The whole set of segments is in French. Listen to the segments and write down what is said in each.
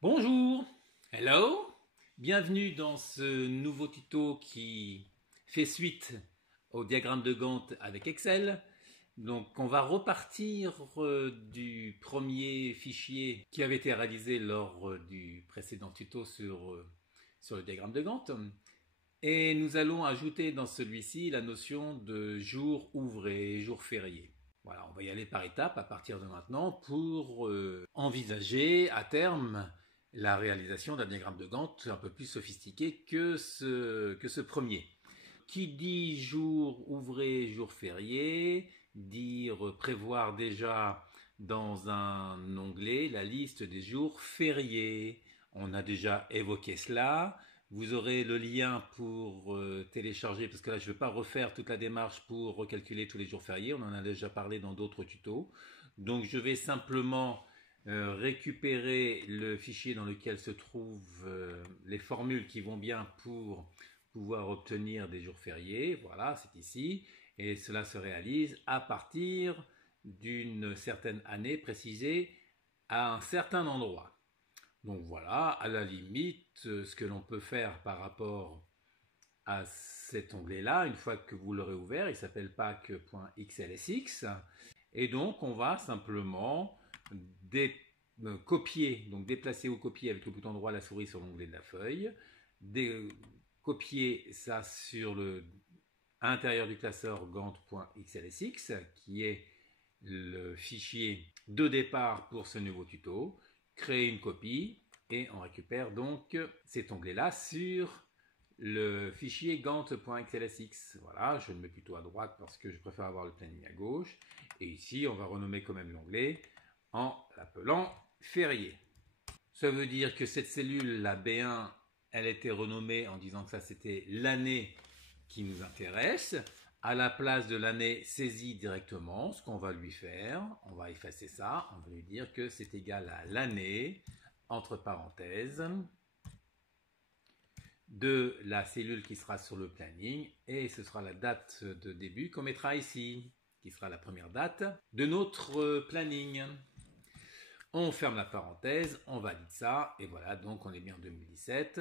Bonjour, hello, bienvenue dans ce nouveau tuto qui fait suite au diagramme de Gantt avec Excel. Donc on va repartir du premier fichier qui avait été réalisé lors du précédent tuto sur le diagramme de Gantt. Et nous allons ajouter dans celui-ci la notion de jour ouvré, jour férié. Voilà, on va y aller par étapes à partir de maintenant pour envisager à terme la réalisation d'un diagramme de Gantt un peu plus sophistiqué que ce premier. Qui dit jour ouvré, jour férié, dire prévoir déjà dans un onglet la liste des jours fériés. On a déjà évoqué cela. Vous aurez le lien pour télécharger, parce que là je ne vais pas refaire toute la démarche pour recalculer tous les jours fériés, on en a déjà parlé dans d'autres tutos. Donc je vais simplement récupérer le fichier dans lequel se trouvent les formules qui vont bien pour pouvoir obtenir des jours fériés. Voilà, c'est ici. Et cela se réalise à partir d'une certaine année précisée à un certain endroit. Donc voilà, à la limite, ce que l'on peut faire par rapport à cet onglet-là, une fois que vous l'aurez ouvert, il s'appelle pack.xlsx. Et donc, on va simplement copier, donc déplacer ou copier avec le bouton droit la souris sur l'onglet de la feuille, copier ça sur à l'intérieur du classeur gantt.xlsx, qui est le fichier de départ pour ce nouveau tuto, créer une copie et on récupère donc cet onglet-là sur le fichier gantt.xlsx. Voilà, je le mets plutôt à droite parce que je préfère avoir le planning à gauche. Et ici, on va renommer quand même l'onglet en l'appelant férié. Ça veut dire que cette cellule, la B1, elle était renommée en disant que ça c'était l'année qui nous intéresse. À la place de l'année saisie directement, ce qu'on va lui faire, on va effacer ça, on va lui dire que c'est égal à l'année, entre parenthèses, de la cellule qui sera sur le planning, et ce sera la date de début qu'on mettra ici, qui sera la première date de notre planning. On ferme la parenthèse, on valide ça, et voilà, donc on est bien en 2017.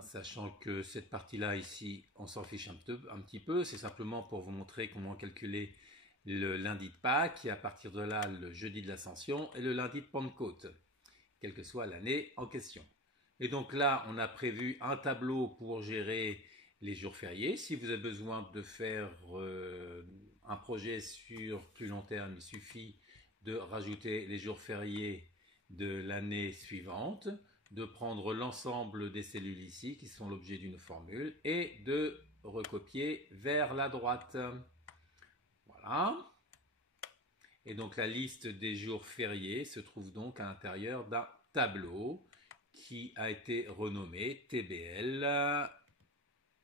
Sachant que cette partie-là ici, on s'en fiche un petit peu, c'est simplement pour vous montrer comment calculer le lundi de Pâques, et à partir de là, le jeudi de l'Ascension et le lundi de Pentecôte, quelle que soit l'année en question. Et donc là, on a prévu un tableau pour gérer les jours fériés. Si vous avez besoin de faire un projet sur plus long terme, il suffit de rajouter les jours fériés de l'année suivante, de prendre l'ensemble des cellules ici qui sont l'objet d'une formule et de recopier vers la droite. Voilà. Et donc la liste des jours fériés se trouve donc à l'intérieur d'un tableau qui a été renommé TBL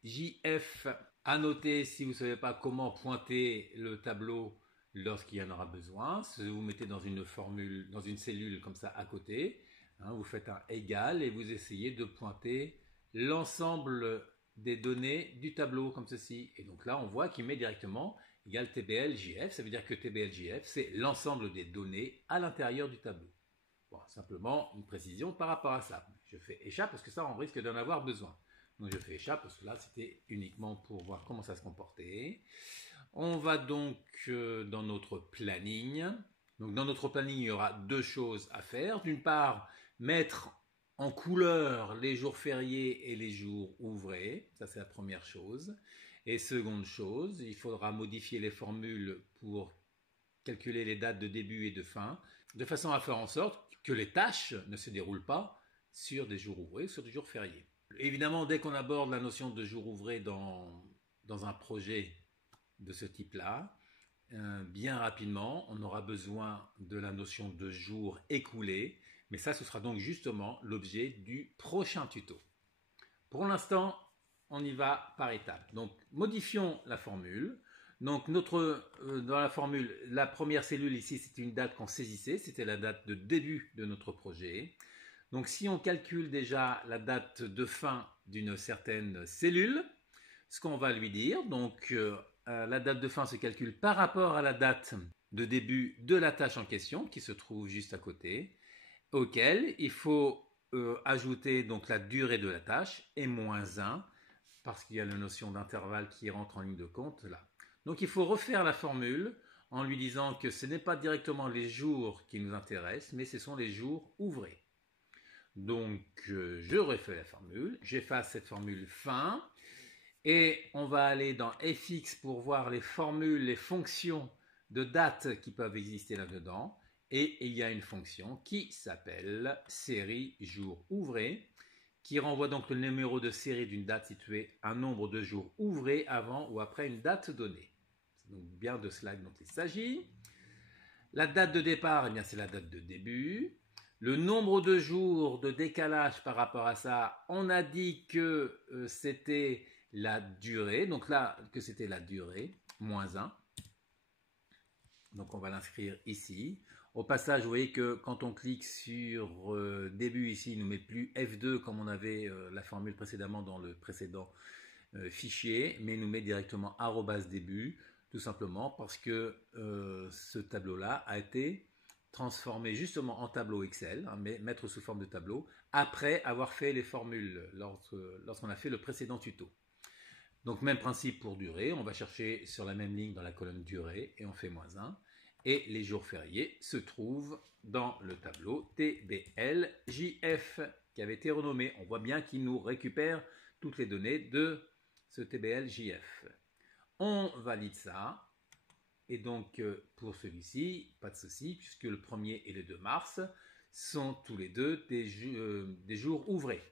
JF. À noter, si vous ne savez pas comment pointer le tableau lorsqu'il y en aura besoin, vous mettez dans une formule, dans une cellule comme ça à côté, vous faites un égal et vous essayez de pointer l'ensemble des données du tableau comme ceci. Et donc là, on voit qu'il met directement égal TBL-JF. Ça veut dire que TBL-JF, c'est l'ensemble des données à l'intérieur du tableau. Bon, simplement une précision par rapport à ça. Je fais échappe parce que ça, on risque d'en avoir besoin. Donc je fais échappe parce que là, c'était uniquement pour voir comment ça se comportait. On va donc dans notre planning. Donc dans notre planning, il y aura deux choses à faire. D'une part, mettre en couleur les jours fériés et les jours ouvrés. Ça, c'est la première chose. Et seconde chose, il faudra modifier les formules pour calculer les dates de début et de fin, de façon à faire en sorte que les tâches ne se déroulent pas sur des jours ouvrés ou sur des jours fériés. Évidemment, dès qu'on aborde la notion de jour ouvré dans un projet de ce type-là, bien rapidement, on aura besoin de la notion de jour écoulé, mais ça, ce sera donc justement l'objet du prochain tuto. Pour l'instant, on y va par étapes. Donc, modifions la formule. Donc, dans la formule, la première cellule ici, c'était une date qu'on saisissait, c'était la date de début de notre projet. Donc, si on calcule déjà la date de fin d'une certaine cellule, ce qu'on va lui dire, donc la date de fin se calcule par rapport à la date de début de la tâche en question, qui se trouve juste à côté, auquel il faut ajouter donc la durée de la tâche et moins 1 parce qu'il y a la notion d'intervalle qui rentre en ligne de compte là. Donc il faut refaire la formule en lui disant que ce n'est pas directement les jours qui nous intéressent, mais ce sont les jours ouvrés. Donc je refais la formule, j'efface cette formule fin et on va aller dans fx pour voir les formules, les fonctions de date qui peuvent exister là-dedans. Et il y a une fonction qui s'appelle série jour ouvré, qui renvoie donc le numéro de série d'une date située un nombre de jours ouvrés avant ou après une date donnée. C'est donc bien de cela dont il s'agit. La date de départ, eh bien, c'est la date de début. Le nombre de jours de décalage par rapport à ça, on a dit que c'était la durée. Donc là, que c'était la durée, moins 1. Donc on va l'inscrire ici. Au passage, vous voyez que quand on clique sur début ici, il ne nous met plus F2 comme on avait la formule précédemment dans le précédent fichier, mais il nous met directement @début, tout simplement parce que ce tableau-là a été transformé justement en tableau Excel, hein, mais mettre sous forme de tableau, après avoir fait les formules lorsqu'on a fait le précédent tuto. Donc même principe pour durée, on va chercher sur la même ligne dans la colonne durée et on fait moins 1. Et les jours fériés se trouvent dans le tableau TBLJF qui avait été renommé. On voit bien qu'il nous récupère toutes les données de ce TBLJF. On valide ça. Et donc pour celui-ci, pas de souci, puisque le 1er et le 2 mars sont tous les deux des jours ouvrés.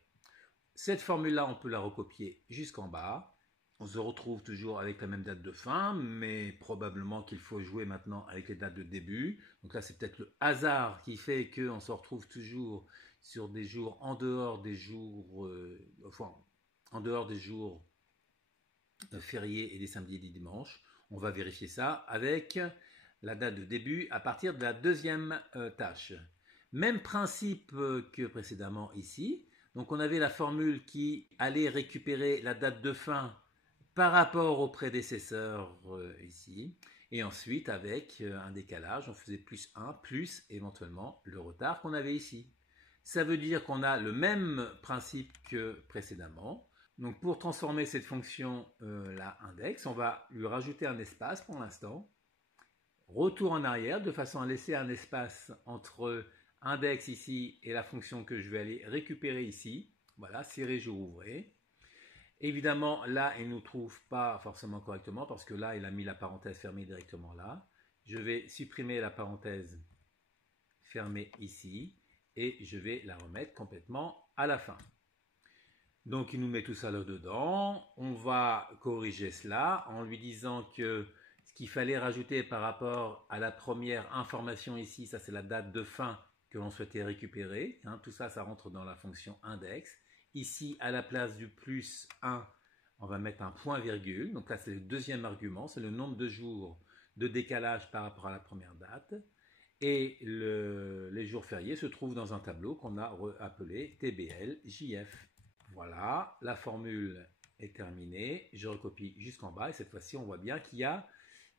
Cette formule-là, on peut la recopier jusqu'en bas. On se retrouve toujours avec la même date de fin, mais probablement qu'il faut jouer maintenant avec les dates de début. Donc là, c'est peut-être le hasard qui fait qu'on se retrouve toujours sur des jours en dehors des jours, fériés et des samedis et des dimanches. On va vérifier ça avec la date de début à partir de la deuxième tâche. Même principe que précédemment ici. Donc on avait la formule qui allait récupérer la date de fin par rapport au prédécesseur ici, et ensuite avec un décalage, on faisait plus 1, plus éventuellement le retard qu'on avait ici. Ça veut dire qu'on a le même principe que précédemment. Donc pour transformer cette fonction la index, on va lui rajouter un espace pour l'instant, retour en arrière de façon à laisser un espace entre index ici et la fonction que je vais aller récupérer ici. Voilà, série jour ouvré. Évidemment, là, il ne nous trouve pas forcément correctement parce que là, il a mis la parenthèse fermée directement là. Je vais supprimer la parenthèse fermée ici et je vais la remettre complètement à la fin. Donc, il nous met tout ça là-dedans. On va corriger cela en lui disant que ce qu'il fallait rajouter par rapport à la première information ici, ça c'est la date de fin que l'on souhaitait récupérer. Hein, tout ça, ça rentre dans la fonction index. Ici, à la place du plus 1, on va mettre un point virgule. Donc là, c'est le deuxième argument, c'est le nombre de jours de décalage par rapport à la première date. Et les jours fériés se trouvent dans un tableau qu'on a appelé TBLJF. Voilà, la formule est terminée. Je recopie jusqu'en bas et cette fois-ci, on voit bien qu'il y a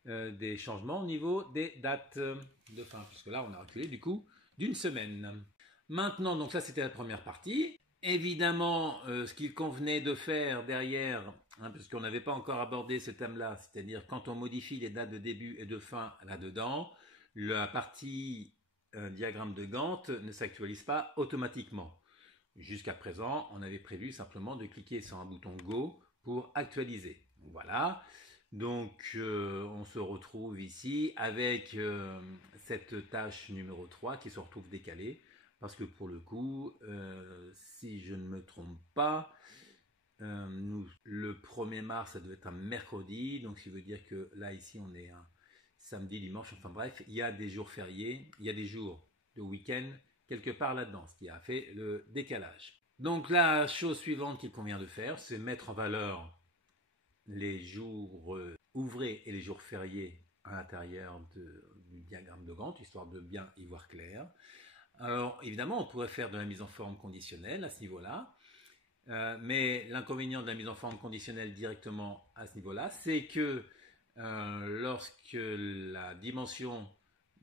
des changements au niveau des dates de fin, puisque là, on a reculé du coup d'une semaine. Maintenant, donc ça, c'était la première partie. Évidemment, ce qu'il convenait de faire derrière, hein, parce qu'on n'avait pas encore abordé ce thème-là, c'est-à-dire quand on modifie les dates de début et de fin là-dedans, la partie diagramme de Gantt ne s'actualise pas automatiquement. Jusqu'à présent, on avait prévu simplement de cliquer sur un bouton Go pour actualiser. Voilà, donc on se retrouve ici avec cette tâche numéro 3 qui se retrouve décalée. Parce que pour le coup, si je ne me trompe pas, le 1er mars, ça doit être un mercredi. Donc, ce qui veut dire que là, ici, on est un samedi, dimanche. Enfin bref, il y a des jours fériés, il y a des jours de week-end quelque part là-dedans, ce qui a fait le décalage. Donc, la chose suivante qu'il convient de faire, c'est mettre en valeur les jours ouvrés et les jours fériés à l'intérieur du diagramme de Gantt, histoire de bien y voir clair. Alors, évidemment, on pourrait faire de la mise en forme conditionnelle à ce niveau-là, mais l'inconvénient de la mise en forme conditionnelle directement à ce niveau-là, c'est que lorsque la dimension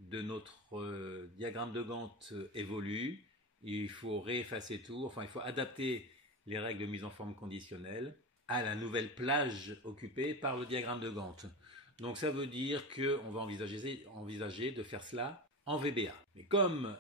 de notre diagramme de Gantt évolue, il faut réeffacer tout, enfin il faut adapter les règles de mise en forme conditionnelle à la nouvelle plage occupée par le diagramme de Gantt. Donc ça veut dire qu'on va envisager de faire cela en VBA. Mais comme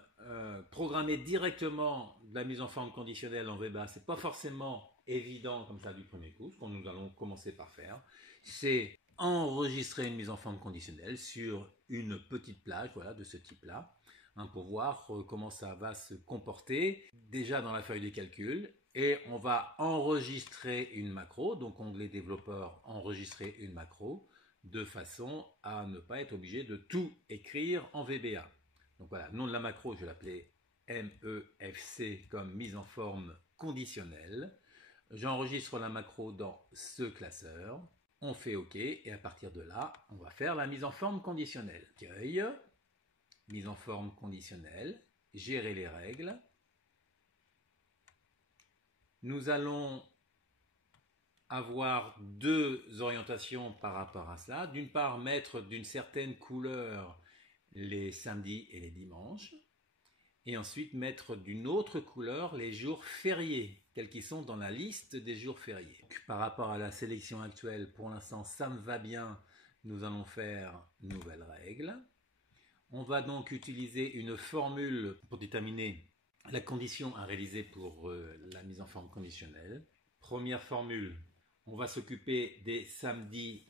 programmer directement de la mise en forme conditionnelle en VBA, c'est pas forcément évident comme ça du premier coup, ce que nous allons commencer par faire, c'est enregistrer une mise en forme conditionnelle sur une petite plage, voilà, de ce type-là, hein, pour voir comment ça va se comporter déjà dans la feuille de calcul. Et on va enregistrer une macro, donc onglet développeur, enregistrer une macro, de façon à ne pas être obligé de tout écrire en VBA. Donc voilà, le nom de la macro, je vais l'appeler MEFC comme mise en forme conditionnelle. J'enregistre la macro dans ce classeur. On fait OK et à partir de là, on va faire la mise en forme conditionnelle. Accueil, mise en forme conditionnelle, gérer les règles. Nous allons avoir deux orientations par rapport à cela. D'une part, mettre d'une certaine couleur les samedis et les dimanches. Et ensuite, mettre d'une autre couleur les jours fériés, tels qu'ils sont dans la liste des jours fériés. Par rapport à la sélection actuelle, pour l'instant, ça me va bien. Nous allons faire nouvelle règle. On va donc utiliser une formule pour déterminer la condition à réaliser pour la mise en forme conditionnelle. Première formule, on va s'occuper des samedis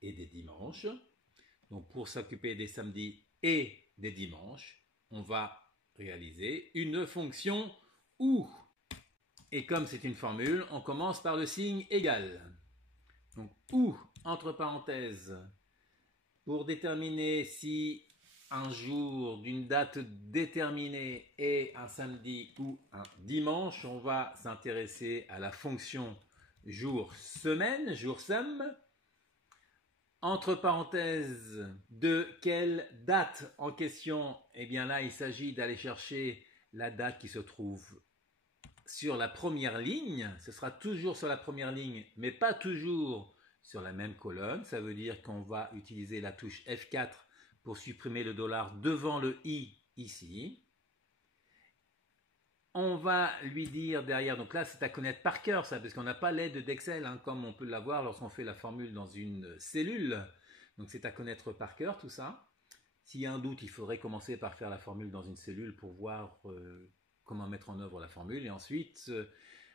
et des dimanches. Donc pour s'occuper des samedis et des dimanches, on va réaliser une fonction OU. Et comme c'est une formule, on commence par le signe égal. Donc OU, entre parenthèses, pour déterminer si un jour d'une date déterminée est un samedi ou un dimanche, on va s'intéresser à la fonction jour-semaine, jour-sum. Entre parenthèses, de quelle date en question? Eh bien là, il s'agit d'aller chercher la date qui se trouve sur la première ligne. Ce sera toujours sur la première ligne, mais pas toujours sur la même colonne. Ça veut dire qu'on va utiliser la touche F4 pour supprimer le dollar devant le i ici. On va lui dire derrière, donc là c'est à connaître par cœur ça, parce qu'on n'a pas l'aide d'Excel, hein, comme on peut l'avoir lorsqu'on fait la formule dans une cellule. Donc c'est à connaître par cœur tout ça. S'il y a un doute, il faudrait commencer par faire la formule dans une cellule pour voir comment mettre en œuvre la formule, et ensuite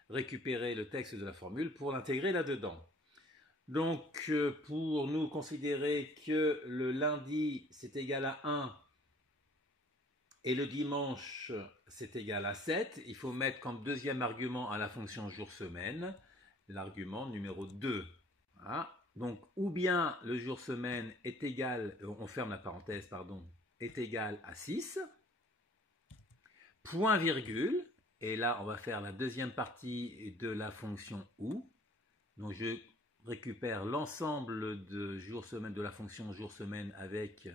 récupérer le texte de la formule pour l'intégrer là-dedans. Donc pour nous considérer que le lundi c'est égal à 1, et le dimanche, c'est égal à 7. Il faut mettre comme deuxième argument à la fonction jour-semaine, l'argument numéro 2. Voilà. Donc, ou bien le jour-semaine est égal, on ferme la parenthèse, pardon, est égal à 6. Point virgule, et là, on va faire la deuxième partie de la fonction OU. Donc, je récupère l'ensemble de jour-semaine, de la fonction jour-semaine avec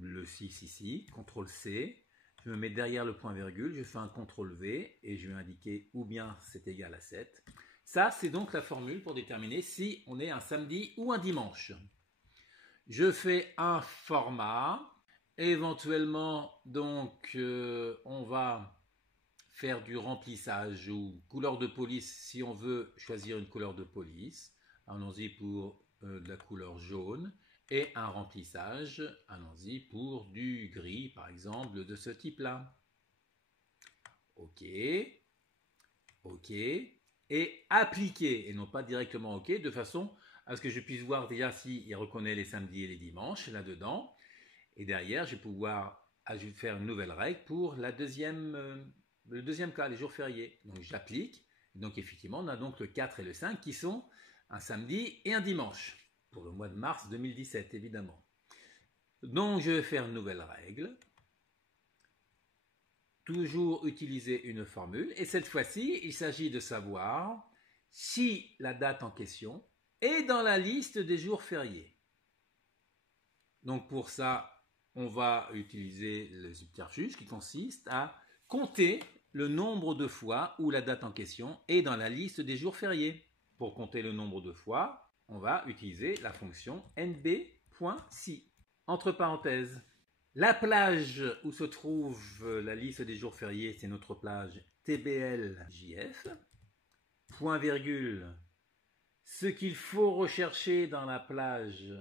le 6 ici, CTRL C, je me mets derrière le point virgule, je fais un CTRL V et je vais indiquer ou bien c'est égal à 7. Ça, c'est donc la formule pour déterminer si on est un samedi ou un dimanche. Je fais un format, éventuellement donc on va faire du remplissage ou couleur de police si on veut choisir une couleur de police. Allons-y pour de la couleur jaune. Et un remplissage, allons-y pour du gris, par exemple, de ce type-là. OK. OK. Et appliquer, et non pas directement OK, de façon à ce que je puisse voir déjà s'il reconnaît les samedis et les dimanches là-dedans. Et derrière, je vais pouvoir faire une nouvelle règle pour le deuxième cas, les jours fériés. Donc j'applique. Donc effectivement, on a donc le 4 et le 5 qui sont un samedi et un dimanche. Pour le mois de mars 2017, évidemment. Donc, je vais faire une nouvelle règle. Toujours utiliser une formule. Et cette fois-ci, il s'agit de savoir si la date en question est dans la liste des jours fériés. Donc, pour ça, on va utiliser le subterfuge qui consiste à compter le nombre de fois où la date en question est dans la liste des jours fériés. Pour compter le nombre de fois, on va utiliser la fonction nb.si. Entre parenthèses, La plage où se trouve la liste des jours fériés, c'est notre plage TBLJF. Point virgule. Ce qu'il faut rechercher dans la plage,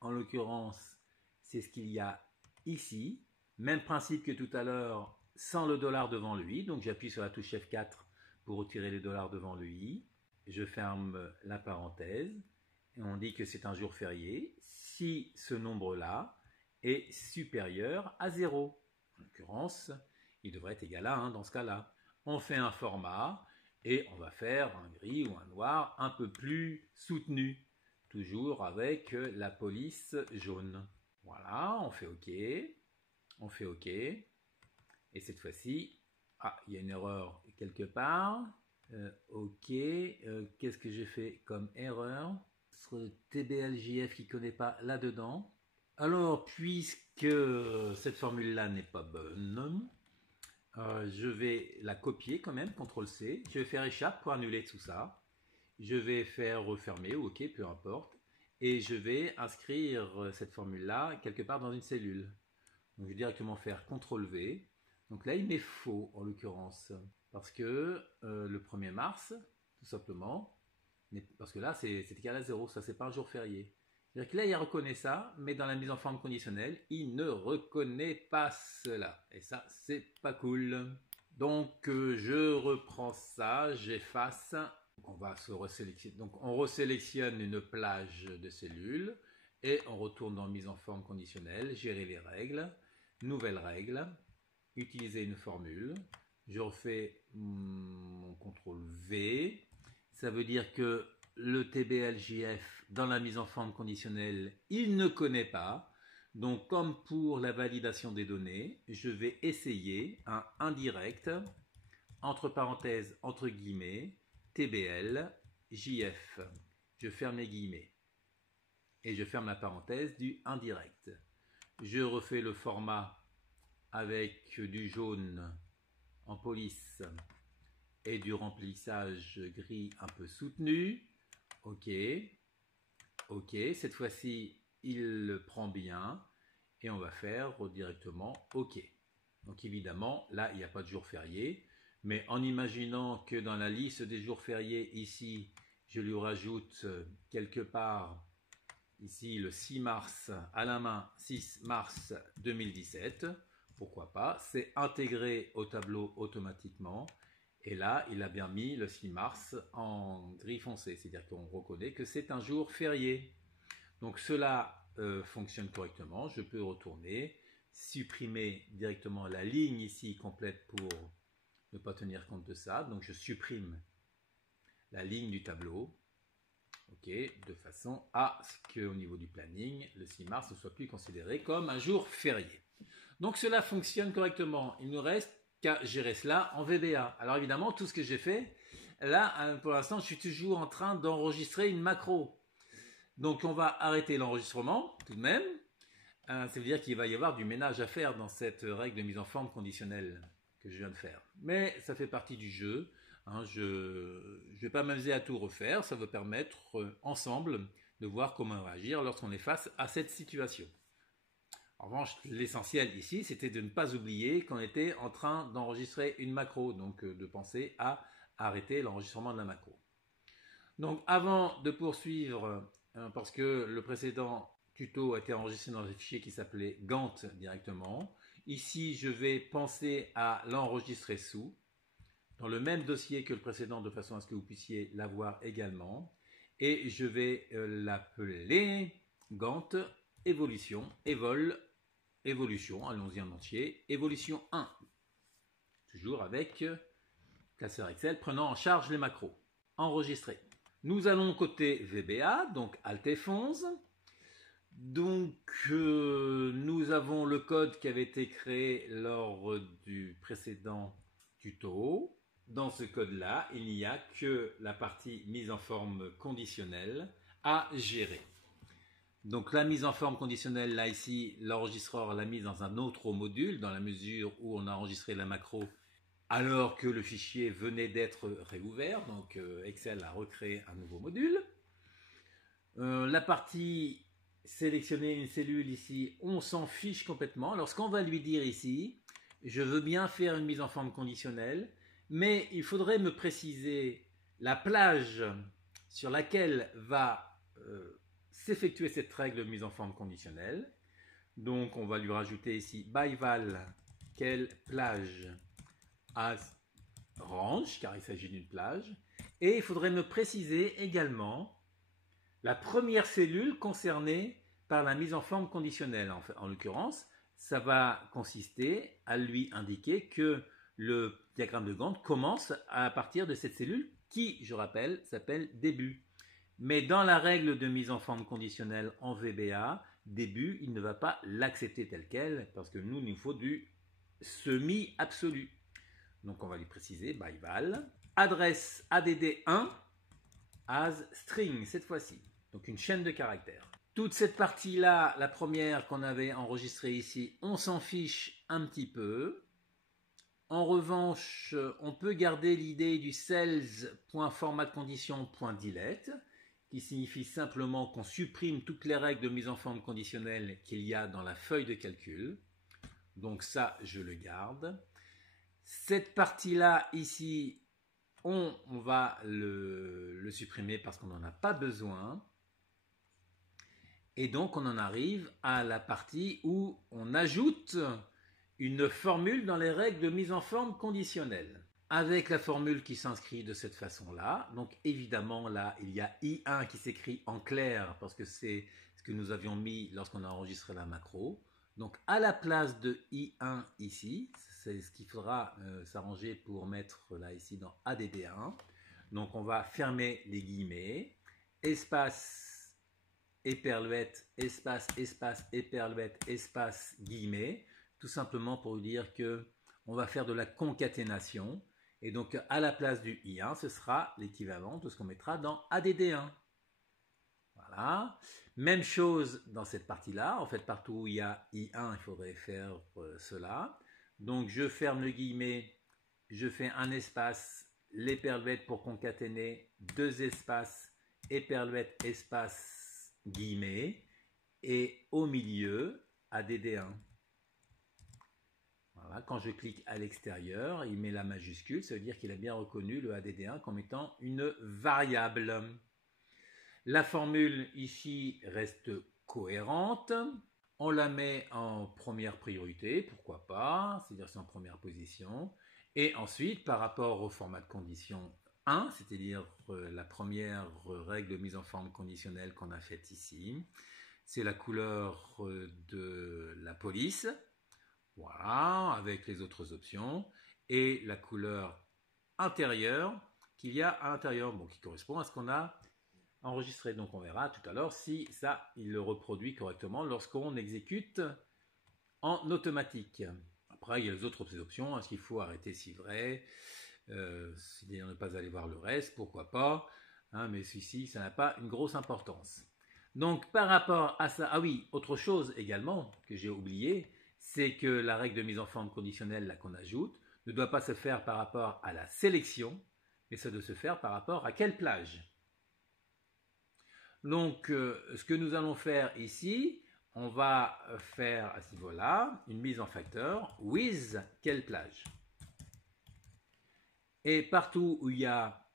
en l'occurrence, c'est ce qu'il y a ici. Même principe que tout à l'heure, sans le dollar devant lui. Donc j'appuie sur la touche F4 pour retirer les dollars devant lui. Je ferme la parenthèse. Et on dit que c'est un jour férié si ce nombre-là est supérieur à 0. En l'occurrence, il devrait être égal à 1 dans ce cas-là. On fait un format et on va faire un gris ou un noir un peu plus soutenu. Toujours avec la police jaune. Voilà, on fait OK. On fait OK. Et cette fois-ci, il y a une erreur quelque part. OK. Qu'est-ce que j'ai fait comme erreur? Sur le TBLJF qui ne connaît pas là-dedans. Alors, puisque cette formule-là n'est pas bonne, je vais la copier quand même, CTRL-C. Je vais faire échappe pour annuler tout ça. Je vais faire refermer ou OK, peu importe. Et je vais inscrire cette formule-là quelque part dans une cellule. Donc, je vais directement faire CTRL-V. Donc là, il m'est faux, en l'occurrence. Parce que le 1er mars, tout simplement, parce que là, c'est égal à 0. Ça, c'est pas un jour férié. C'est-à-dire que là, il reconnaît ça, mais dans la mise en forme conditionnelle, il ne reconnaît pas cela. Et ça, c'est pas cool. Donc, je reprends ça, j'efface. On va se resélectionner. Donc, on resélectionne une plage de cellules et on retourne dans mise en forme conditionnelle, gérer les règles, nouvelle règle, utiliser une formule. Je refais mon CTRL V. Ça veut dire que le TBLJF dans la mise en forme conditionnelle, il ne connaît pas. Donc, comme pour la validation des données, je vais essayer un indirect, entre parenthèses, entre guillemets, TBL, JF. Je ferme les guillemets. Et je ferme la parenthèse du indirect. Je refais le format avec du jaune en police et du remplissage gris un peu soutenu. OK. OK. Cette fois-ci, il le prend bien. Et on va faire directement OK. Donc évidemment, là, il n'y a pas de jour férié. Mais en imaginant que dans la liste des jours fériés, ici, je lui rajoute quelque part, ici, le 6 mars à la main, 6 mars 2017. Pourquoi pas? C'est intégré au tableau automatiquement. Et là, il a bien mis le 6 mars en gris foncé. C'est-à-dire qu'on reconnaît que c'est un jour férié. Donc cela fonctionne correctement. Je peux retourner, supprimer directement la ligne ici complète pour ne pas tenir compte de ça. Donc je supprime la ligne du tableau. OK, de façon à ce qu'au niveau du planning, le 6 mars ne soit plus considéré comme un jour férié. Donc cela fonctionne correctement. Il ne nous reste qu'à gérer cela en VBA. Alors évidemment, tout ce que j'ai fait, là, pour l'instant, je suis toujours en train d'enregistrer une macro. Donc on va arrêter l'enregistrement tout de même. Ça veut dire qu'il va y avoir du ménage à faire dans cette règle de mise en forme conditionnelle que je viens de faire. Mais ça fait partie du jeu. Je ne vais pas m'amuser à tout refaire. Ça va permettre ensemble de voir comment réagir lorsqu'on est face à cette situation. En revanche, l'essentiel ici, c'était de ne pas oublier qu'on était en train d'enregistrer une macro. Donc de penser à arrêter l'enregistrement de la macro. Donc avant de poursuivre, parce que le précédent tuto a été enregistré dans un fichier qui s'appelait Gantt directement. Ici, je vais penser à l'enregistrer sous, dans le même dossier que le précédent, de façon à ce que vous puissiez l'avoir également. Et je vais l'appeler Gantt évolution, évolution, allons-y en entier, évolution 1. Toujours avec classeur Excel prenant en charge les macros. Enregistrer. Nous allons côté VBA, donc Alt F11. Donc nous avons le code qui avait été créé lors du précédent tuto. Dans ce code-là, il n'y a que la partie mise en forme conditionnelle à gérer. Donc la mise en forme conditionnelle, là ici, l'enregistreur l'a mise dans un autre module, dans la mesure où on a enregistré la macro alors que le fichier venait d'être réouvert. Donc Excel a recréé un nouveau module. La partie sélectionner une cellule ici, on s'en fiche complètement. Lorsqu'on va lui dire ici, je veux bien faire une mise en forme conditionnelle, mais il faudrait me préciser la plage sur laquelle va s'effectuer cette règle de mise en forme conditionnelle. Donc on va lui rajouter ici by val quelle plage as range, car il s'agit d'une plage. Et il faudrait me préciser également la première cellule concernée par la mise en forme conditionnelle. En l'occurrence, ça va consister à lui indiquer que le diagramme de Gantt commence à partir de cette cellule qui, je rappelle, s'appelle début. Mais dans la règle de mise en forme conditionnelle en VBA, début, il ne va pas l'accepter tel quel, parce que nous, il nous faut du semi-absolu. Donc on va lui préciser by val, adresse add1 as string cette fois-ci. Donc une chaîne de caractères. Toute cette partie-là, la première qu'on avait enregistrée ici, on s'en fiche un petit peu. En revanche, on peut garder l'idée du cells.formatCondition.delete, qui signifie simplement qu'on supprime toutes les règles de mise en forme conditionnelle qu'il y a dans la feuille de calcul. Donc ça, je le garde. Cette partie-là, ici, on va le supprimer parce qu'on n'en a pas besoin. Et donc, on en arrive à la partie où on ajoute une formule dans les règles de mise en forme conditionnelle. Avec la formule qui s'inscrit de cette façon-là, donc évidemment là, il y a I1 qui s'écrit en clair parce que c'est ce que nous avions mis lorsqu'on a enregistré la macro. Donc à la place de I1 ici, c'est ce qu'il faudra s'arranger pour mettre là ici dans ADD1. Donc on va fermer les guillemets, espace éperluette, espace, espace, éperluette, espace, guillemets, tout simplement pour dire que on va faire de la concaténation. Et donc à la place du I1, ce sera l'équivalent de ce qu'on mettra dans ADD1. Voilà. Même chose dans cette partie-là. En fait, partout où il y a I1, il faudrait faire cela. Donc, je ferme le guillemet, je fais un espace, l'éperluette pour concaténer, deux espaces, éperluette, espace, guillemet, et au milieu, ADD1. Voilà. Quand je clique à l'extérieur, il met la majuscule, ça veut dire qu'il a bien reconnu le ADD1 comme étant une variable. La formule ici reste cohérente. On la met en première priorité, pourquoi pas, c'est-à-dire c'est en première position. Et ensuite, par rapport au format de condition 1, c'est-à-dire la première règle de mise en forme conditionnelle qu'on a faite ici, c'est la couleur de la police, voilà, avec les autres options, et la couleur intérieure qu'il y a à l'intérieur, bon, qui correspond à ce qu'on a enregistré. Donc on verra tout à l'heure si ça, il le reproduit correctement lorsqu'on exécute en automatique. Après, il y a les autres options. Est-ce qu'il faut arrêter si vrai, c'est-à-dire ne pas aller voir le reste, pourquoi pas, hein, mais celui-ci, ça n'a pas une grosse importance. Donc par rapport à ça, ah oui, autre chose également que j'ai oublié, c'est que la règle de mise en forme conditionnelle là qu'on ajoute ne doit pas se faire par rapport à la sélection, mais ça doit se faire par rapport à quelle plage. Donc, ce que nous allons faire ici, on va faire à ce niveau-là une mise en facteur with quelle plage. Et partout où il y a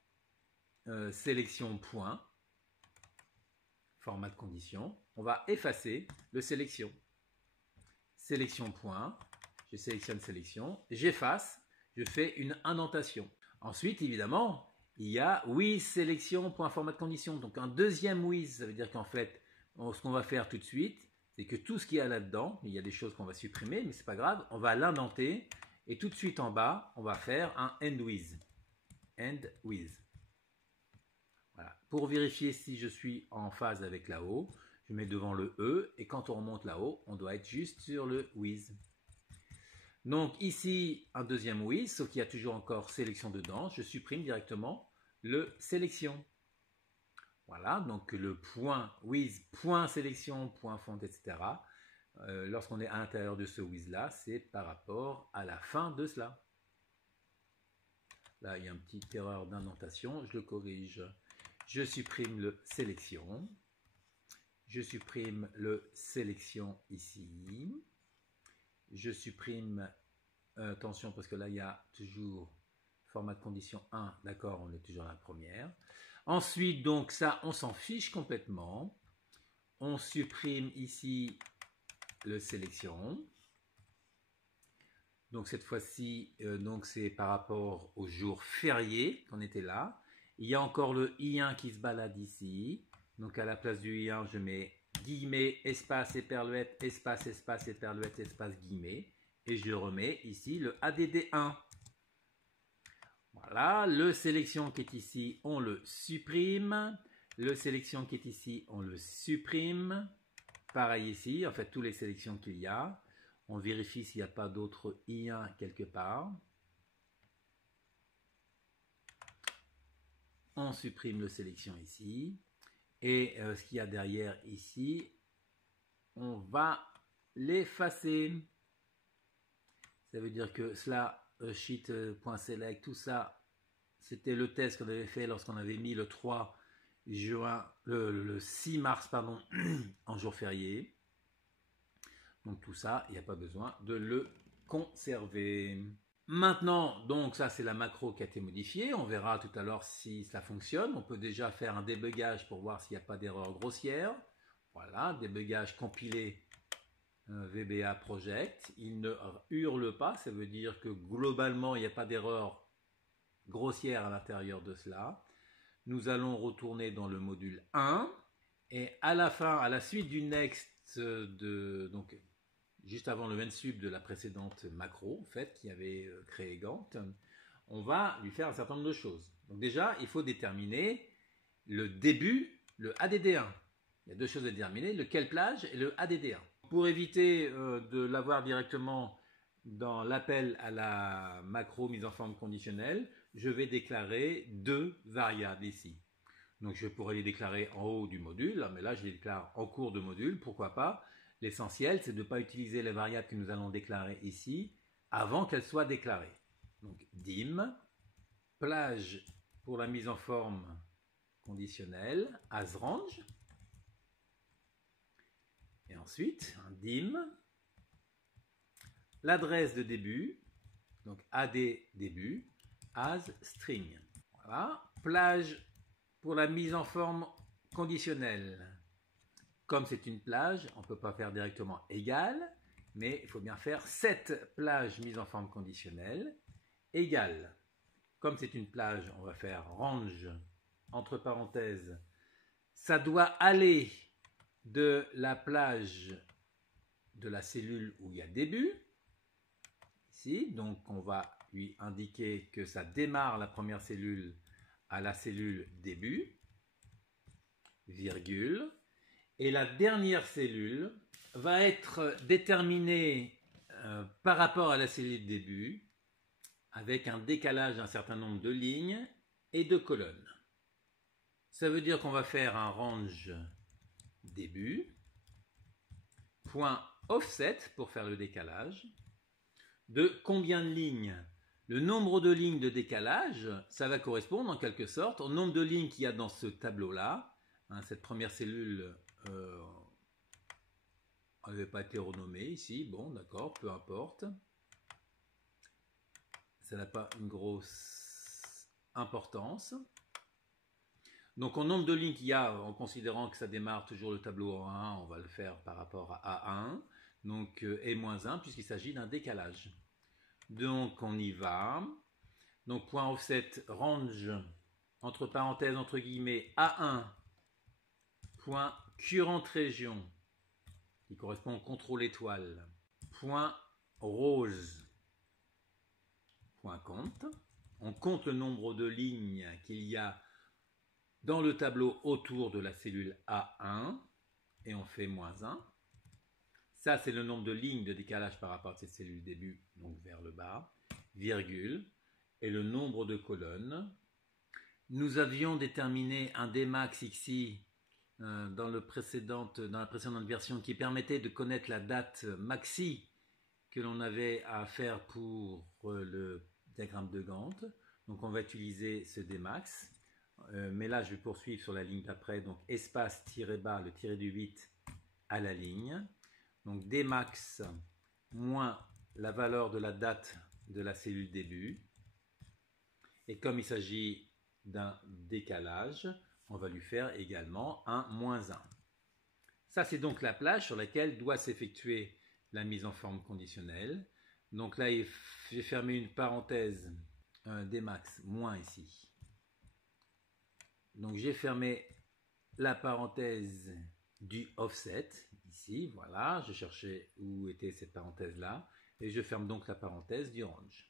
sélection point, format de condition, on va effacer le sélection. Sélection point, je sélectionne sélection, j'efface, je fais une indentation. Ensuite, évidemment, il y a with sélection.format de condition. Donc un deuxième with, ça veut dire qu'en fait, ce qu'on va faire tout de suite, c'est que tout ce qu'il y a là-dedans, il y a des choses qu'on va supprimer, mais c'est pas grave, on va l'indenter et tout de suite en bas, on va faire un end with. End with. Voilà. Pour vérifier si je suis en phase avec là-haut, je mets devant le E et quand on remonte là-haut, on doit être juste sur le with. Donc ici, un deuxième with, sauf qu'il y a toujours encore sélection dedans. Je supprime directement le sélection. Voilà, donc le point with, point sélection, point font, etc. Lorsqu'on est à l'intérieur de ce with-là, c'est par rapport à la fin de cela. Là, il y a une petite erreur d'indentation, je le corrige. Je supprime le sélection. je supprime le sélection ici. Je supprime, attention parce que là il y a toujours format de condition 1, d'accord, on est toujours à la première. Ensuite, donc ça, on s'en fiche complètement. On supprime ici le sélection. Donc cette fois-ci, donc c'est par rapport au jour férié qu'on était là. Il y a encore le I1 qui se balade ici. Donc à la place du I1, je mets guillemets, espace, éperluette, espace, espace, éperluette, espace, guillemets. Et je remets ici le ADD1. Voilà, le sélection qui est ici, on le supprime. Le sélection qui est ici, on le supprime. Pareil ici, en fait, toutes les sélections qu'il y a. On vérifie s'il n'y a pas d'autres I1 quelque part. On supprime le sélection ici. Et ce qu'il y a derrière ici, on va l'effacer. Ça veut dire que cela, sheet.select, tout ça, c'était le test qu'on avait fait lorsqu'on avait mis le 3 juin, le 6 mars, pardon, en jour férié. Donc tout ça, il n'y a pas besoin de le conserver. Maintenant, donc ça c'est la macro qui a été modifiée. On verra tout à l'heure si ça fonctionne. On peut déjà faire un débugage pour voir s'il n'y a pas d'erreur grossière. Voilà, débugage compilé VBA Project. Il ne hurle pas, ça veut dire que globalement il n'y a pas d'erreur grossière à l'intérieur de cela. Nous allons retourner dans le module 1 et à la fin, à la suite du next, donc juste avant le main sub de la précédente macro, en fait, qui avait créé Gantt, on va lui faire un certain nombre de choses. Donc déjà, il faut déterminer le début, le ADD1. Il y a deux choses à déterminer, le quelle plage et le ADD1. Pour éviter de l'avoir directement dans l'appel à la macro mise en forme conditionnelle, je vais déclarer deux variables ici. Donc je pourrais les déclarer en haut du module, mais là je les déclare en cours de module, pourquoi pas. L'essentiel, c'est de ne pas utiliser les variables que nous allons déclarer ici avant qu'elles soient déclarées. Donc dim, plage pour la mise en forme conditionnelle, asRange. Et ensuite, un dim, l'adresse de début, donc AD début, asString. Voilà, plage pour la mise en forme conditionnelle. Comme c'est une plage, on ne peut pas faire directement égal, mais il faut bien faire cette plage mise en forme conditionnelle égale. Comme c'est une plage, on va faire range, entre parenthèses, ça doit aller de la plage de la cellule où il y a début, ici, donc on va lui indiquer que ça démarre la première cellule à la cellule début, virgule, et la dernière cellule va être déterminée par rapport à la cellule début avec un décalage d'un certain nombre de lignes et de colonnes. Ça veut dire qu'on va faire un range début, point offset pour faire le décalage, de combien de lignes? Le nombre de lignes de décalage, ça va correspondre en quelque sorte au nombre de lignes qu'il y a dans ce tableau-là. Cette première cellule n'avait pas été renommée ici, bon d'accord, peu importe. Ça n'a pas une grosse importance. Donc au nombre de lignes qu'il y a, en considérant que ça démarre toujours le tableau en 1, on va le faire par rapport à A1, donc et-1, puisqu'il s'agit d'un décalage. Donc on y va. Donc point offset range, entre parenthèses, entre guillemets, A1, point current région, qui correspond au contrôle étoile, point rose, point compte. On compte le nombre de lignes qu'il y a dans le tableau autour de la cellule A1 et on fait -1. Ça, c'est le nombre de lignes de décalage par rapport à cette cellule début, donc vers le bas, virgule, et le nombre de colonnes. Nous avions déterminé un Dmax ici dans la précédente version qui permettait de connaître la date maxi que l'on avait à faire pour le diagramme de Gantt. Donc on va utiliser ce Dmax. Mais là je vais poursuivre sur la ligne d'après, donc espace tiré bas, le tiré du 8 à la ligne, donc dmax moins la valeur de la date de la cellule début, et comme il s'agit d'un décalage, on va lui faire également un moins 1. Ça, c'est donc la plage sur laquelle doit s'effectuer la mise en forme conditionnelle. Donc là, j'ai fermé une parenthèse, un Dmax moins ici. Donc j'ai fermé la parenthèse du offset, ici, voilà, je cherchais où était cette parenthèse-là, et je ferme donc la parenthèse du range.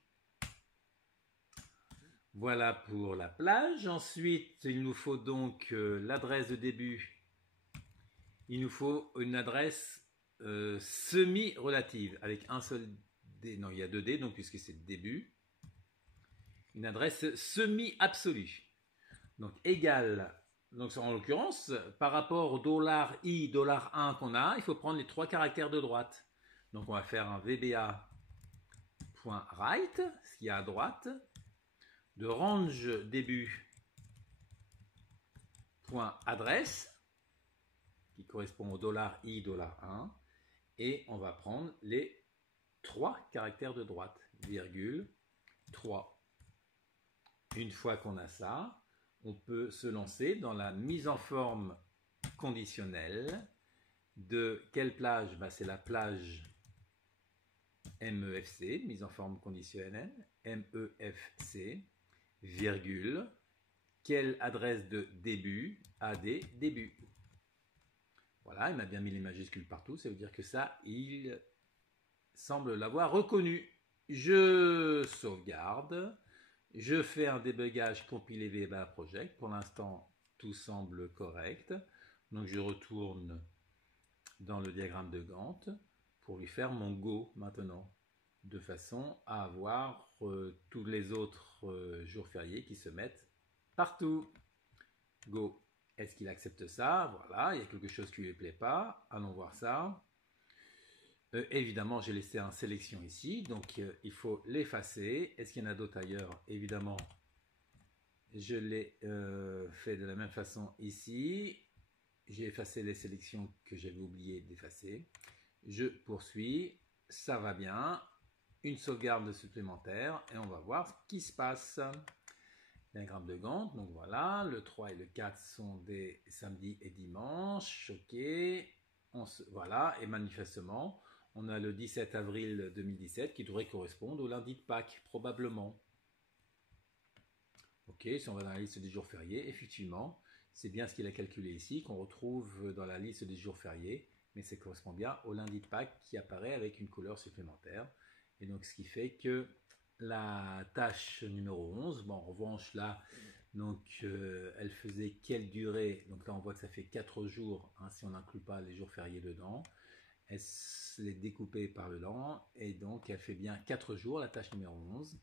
Voilà pour la plage. Ensuite, il nous faut donc l'adresse de début. Il nous faut une adresse semi-relative avec un seul D. Non, il y a deux D, donc puisque c'est début. Une adresse semi-absolue. Donc égale. Donc en l'occurrence, par rapport au $i, $1 qu'on a, il faut prendre les trois caractères de droite. Donc on va faire un VBA.right, ce qu'il y a à droite, de range début .adresse, qui correspond au $i, $1, et on va prendre les trois caractères de droite, virgule, 3. Une fois qu'on a ça, on peut se lancer dans la mise en forme conditionnelle de quelle plage? C'est la plage MEFC, mise en forme conditionnelle, MEFC, virgule, quelle adresse de début? AD, début. Voilà, il m'a bien mis les majuscules partout, ça veut dire que ça, il semble l'avoir reconnu. Je sauvegarde, je fais un débugage compilé VBA Project. Pour l'instant, tout semble correct. Donc je retourne dans le diagramme de Gantt pour lui faire mon Go maintenant, de façon à avoir tous les autres jours fériés qui se mettent partout. Go. Est-ce qu'il accepte ça? Voilà, il y a quelque chose qui ne lui plaît pas. Allons voir ça. Évidemment, j'ai laissé un sélection ici, donc il faut l'effacer. Est-ce qu'il y en a d'autres ailleurs? Évidemment, je l'ai fait de la même façon ici. J'ai effacé les sélections que j'avais oublié d'effacer. Je poursuis, ça va bien. Une sauvegarde supplémentaire et on va voir ce qui se passe. Diagramme de Gantt, donc voilà, le 3 et le 4 sont des samedis et dimanches, ok, voilà, et manifestement, on a le 17 avril 2017 qui devrait correspondre au lundi de Pâques, probablement. Ok, si on va dans la liste des jours fériés, effectivement, c'est bien ce qu'il a calculé ici, qu'on retrouve dans la liste des jours fériés, mais ça correspond bien au lundi de Pâques qui apparaît avec une couleur supplémentaire. Et donc, ce qui fait que la tâche numéro 11, bon, en revanche, là, donc, elle faisait quelle durée? Donc là, on voit que ça fait 4 jours, hein, si on n'inclut pas les jours fériés dedans. Elle est découpée par le lent, et donc elle fait bien 4 jours, la tâche numéro 11.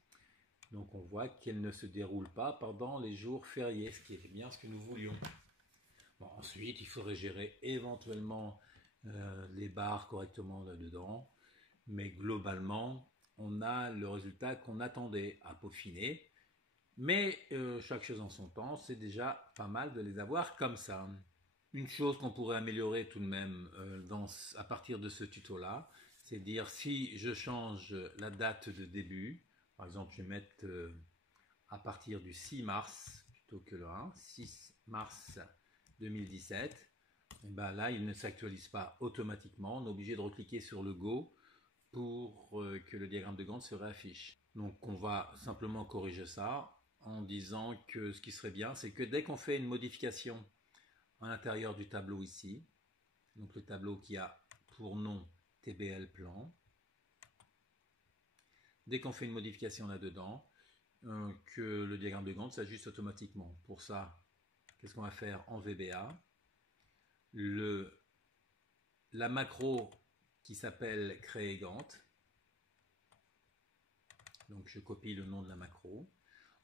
Donc on voit qu'elle ne se déroule pas pendant les jours fériés, ce qui est bien ce que nous voulions. Bon, ensuite, il faudrait gérer éventuellement les barres correctement là-dedans, mais globalement, on a le résultat qu'on attendait à peaufiner. Mais chaque chose en son temps, c'est déjà pas mal de les avoir comme ça. Une chose qu'on pourrait améliorer tout de même à partir de ce tuto-là, c'est dire si je change la date de début, par exemple je vais mettre à partir du 6 mars plutôt que le 1, 6 mars 2017, et ben là il ne s'actualise pas automatiquement, on est obligé de recliquer sur le Go pour que le diagramme de Gantt se réaffiche. Donc on va simplement corriger ça en disant que ce qui serait bien, c'est que dès qu'on fait une modification à l'intérieur du tableau ici, donc le tableau qui a pour nom TBL plan, dès qu'on fait une modification là-dedans, que le diagramme de Gantt s'ajuste automatiquement. Pour ça, qu'est-ce qu'on va faire en VBA? La macro qui s'appelle créer Gantt. Donc je copie le nom de la macro.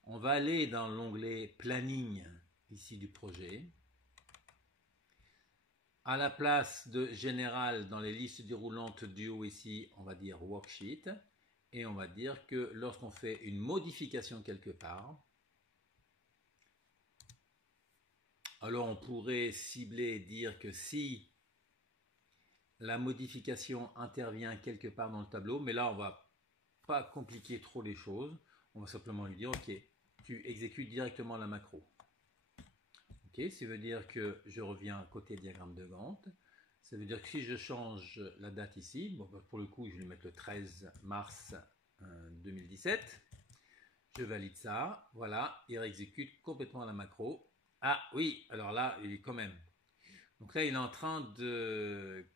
On va aller dans l'onglet planning ici du projet. À la place de général dans les listes déroulantes du haut ici, on va dire worksheet. Et on va dire que lorsqu'on fait une modification quelque part, Alors on pourrait cibler et dire que si la modification intervient quelque part dans le tableau, mais là on va pas compliquer trop les choses, on va simplement lui dire ok, tu exécutes directement la macro. Ok, ça veut dire que je reviens côté diagramme de Gantt. Ça veut dire que si je change la date ici, bon, pour le coup je vais mettre le 13 mars 2017, je valide ça, voilà, il réexécute complètement la macro. Ah oui, alors là, il est quand même. Donc là, il est en train de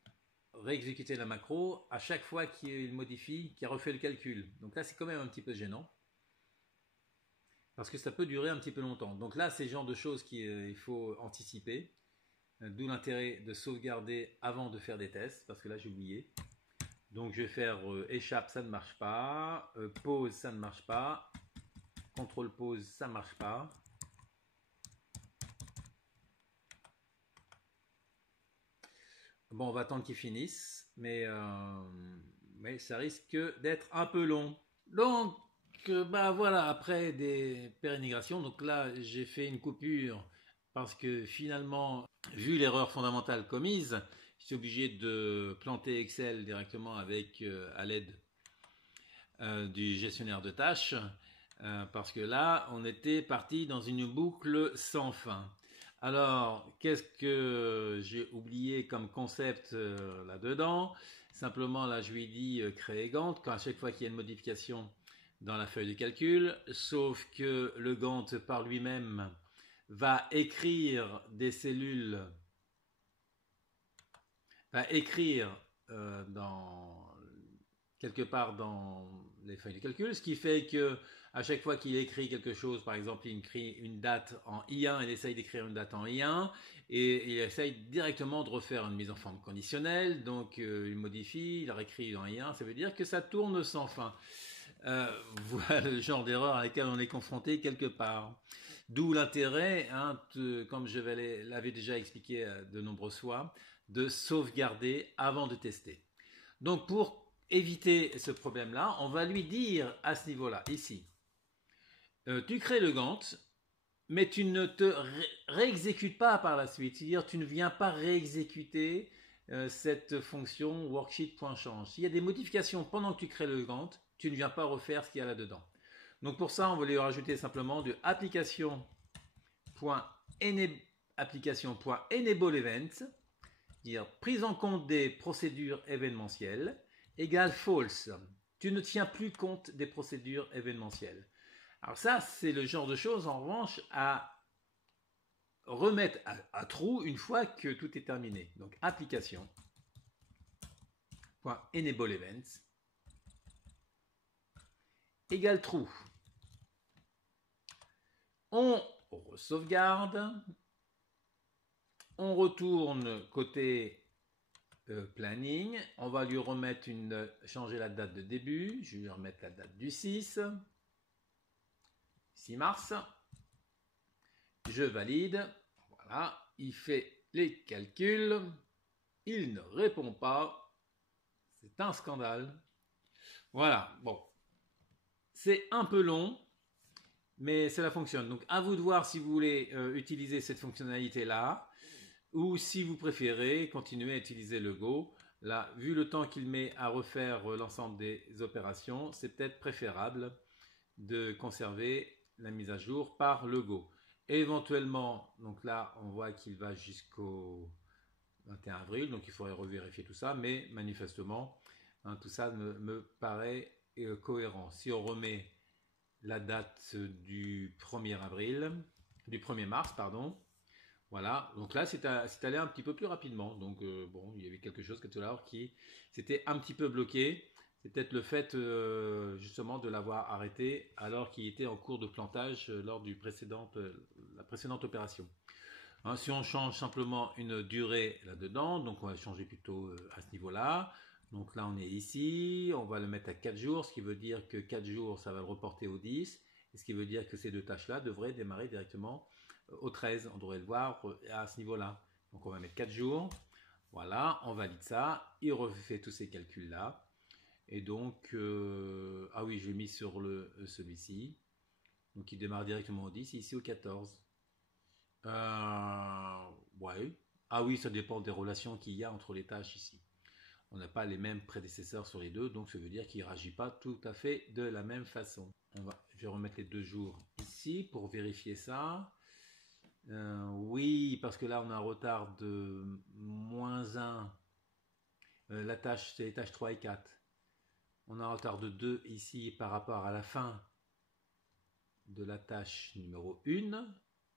réexécuter la macro à chaque fois qu'il modifie, qu'il refait le calcul. Donc là, c'est quand même un petit peu gênant. Parce que ça peut durer un petit peu longtemps. Donc là, c'est le genre de choses qu'il faut anticiper. D'où l'intérêt de sauvegarder avant de faire des tests. Parce que là, j'ai oublié. Donc je vais faire échappe, ça ne marche pas. Pause, ça ne marche pas. Contrôle pause, ça ne marche pas. Bon, on va attendre qu'il finisse, mais ça risque d'être un peu long. Donc, bah voilà, après des pérénigrations, donc là, j'ai fait une coupure parce que finalement, vu l'erreur fondamentale commise, je suis obligé de planter Excel directement avec à l'aide du gestionnaire de tâches, parce que là, on était parti dans une boucle sans fin. Alors, qu'est-ce que j'ai oublié comme concept là-dedans? Simplement, là, je lui dis créer Gantt, quand à chaque fois qu'il y a une modification dans la feuille de calcul, sauf que le Gantt par lui-même va écrire des cellules, va écrire quelque part dans les feuilles de calcul, ce qui fait que à chaque fois qu'il écrit quelque chose, par exemple, il écrit une date en I1, il essaye d'écrire une date en I1, et il essaye directement de refaire une mise en forme conditionnelle, donc il modifie, il réécrit en I1, ça veut dire que ça tourne sans fin. Voilà le genre d'erreur à laquelle on est confronté quelque part. D'où l'intérêt, hein, comme je l'avais déjà expliqué de nombreuses fois, de sauvegarder avant de tester. Donc pour éviter ce problème-là, on va lui dire à ce niveau-là, ici, tu crées le Gantt, mais tu ne te réexécutes pas par la suite. C'est-à-dire tu ne viens pas réexécuter cette fonction worksheet.change. S'il y a des modifications pendant que tu crées le Gantt, tu ne viens pas refaire ce qu'il y a là-dedans. Donc pour ça, on va lui rajouter simplement de application.enable events, dire prise en compte des procédures événementielles, égale false. Tu ne tiens plus compte des procédures événementielles. Alors ça, c'est le genre de choses, en revanche, à remettre à true une fois que tout est terminé. Donc, application.enable events égale true. On sauvegarde. On retourne côté planning. On va lui remettre changer la date de début. Je vais lui remettre la date du 6 mars. Je valide. Voilà. Il fait les calculs. Il ne répond pas. C'est un scandale. Voilà. Bon. C'est un peu long, mais cela fonctionne. Donc, à vous de voir si vous voulez utiliser cette fonctionnalité-là, ou si vous préférez continuer à utiliser le Go. Là, vu le temps qu'il met à refaire l'ensemble des opérations, c'est peut-être préférable de conserver la mise à jour par le Go. Éventuellement, donc là, on voit qu'il va jusqu'au 21 avril, donc il faudrait revérifier tout ça, mais manifestement, hein, tout ça me paraît cohérent. Si on remet la date du 1er avril, du 1er mars, pardon, voilà, donc là c'est allé un petit peu plus rapidement. Donc bon, il y avait quelque chose tout à l'heure qui s'était un petit peu bloqué. C'est peut-être le fait justement de l'avoir arrêté alors qu'il était en cours de plantage lors la précédente opération. Hein, si on change simplement une durée là-dedans, donc on va changer plutôt à ce niveau-là. Donc là on est ici, on va le mettre à 4 jours, ce qui veut dire que 4 jours ça va le reporter au 10, et ce qui veut dire que ces deux tâches-là devraient démarrer directement au 13, on devrait le voir à ce niveau-là. Donc on va mettre 4 jours, voilà, on valide ça, il refait tous ces calculs-là, et donc, ah oui, je l'ai mis sur celui-ci, donc il démarre directement au 10, et ici au 14. Ouais. Ah oui, ça dépend des relations qu'il y a entre les tâches ici. On n'a pas les mêmes prédécesseurs sur les deux, donc ça veut dire qu'il ne réagit pas tout à fait de la même façon. Je vais remettre les 2 jours ici pour vérifier ça. Oui, parce que là on a un retard de -1. La tâche, c'est les tâches 3 et 4. On a un retard de 2 ici par rapport à la fin de la tâche numéro 1.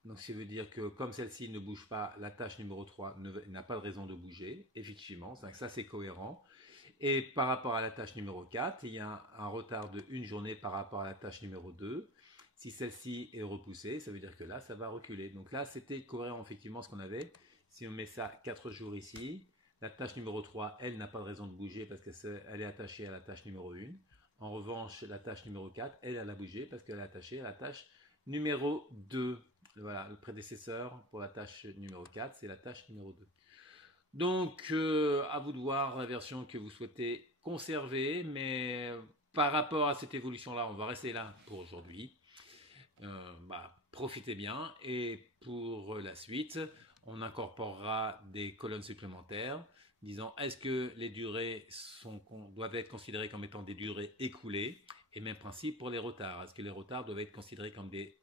Donc ça veut dire que comme celle-ci ne bouge pas, la tâche numéro 3 n'a pas de raison de bouger. Effectivement, ça c'est cohérent. Et par rapport à la tâche numéro 4, il y a un retard de 1 journée par rapport à la tâche numéro 2. Si celle-ci est repoussée, ça veut dire que là, ça va reculer. Donc là, c'était cohérent effectivement ce qu'on avait. Si on met ça 4 jours ici, la tâche numéro 3, elle n'a pas de raison de bouger parce qu'elle est attachée à la tâche numéro 1. En revanche, la tâche numéro 4, elle a bougé parce qu'elle est attachée à la tâche numéro 2. Voilà, le prédécesseur pour la tâche numéro 4, c'est la tâche numéro 2. Donc, à vous de voir la version que vous souhaitez conserver, mais par rapport à cette évolution-là, on va rester là pour aujourd'hui. Profitez bien et pour la suite, on incorporera des colonnes supplémentaires disant est-ce que les durées doivent être considérées comme étant des durées écoulées et même principe pour les retards. Est-ce que les retards doivent être considérés comme des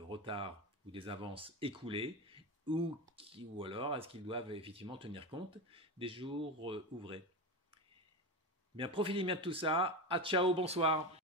retards ou des avances écoulées ou alors est-ce qu'ils doivent effectivement tenir compte des jours ouvrés. Bien, profitez bien de tout ça. À ciao, bonsoir.